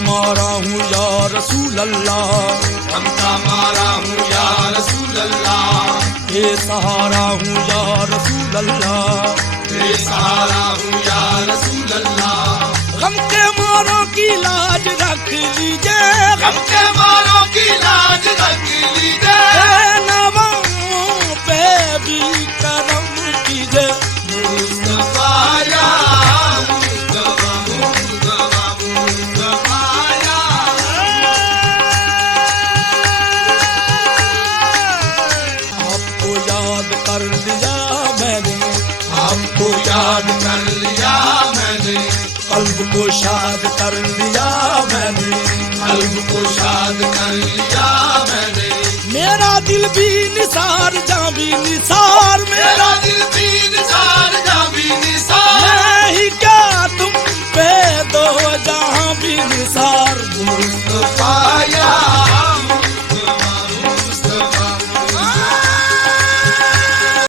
मारा हूँ या रसूल अल्लाह, गम का मारा हूँ या रसूल अल्लाह, बेसहारा हूँ या रसूल अल्लाह, बेसहारा हूँ या रसूल अल्लाह। गम के मारों की लाज रख लीजिए, गम के मारों की लाज रख लीजिए, नवाओं पे भी करम कीजिए। मुस्तफा या मुस्तफा, मुस्तफा, मुस्तफा या। आपको याद कर लिया मैंने, आपको याद कर लिया मैंने, कल्ब को शाद कर लिया मैंने, कल्ब को शाद कर लिया मैंने। मेरा दिल भी निसार जां भी निसार, मेरा दिल भी निसार जां भी निसार, मैं ही क्या तुम पे दो जहां भी निसार। मुस्तफा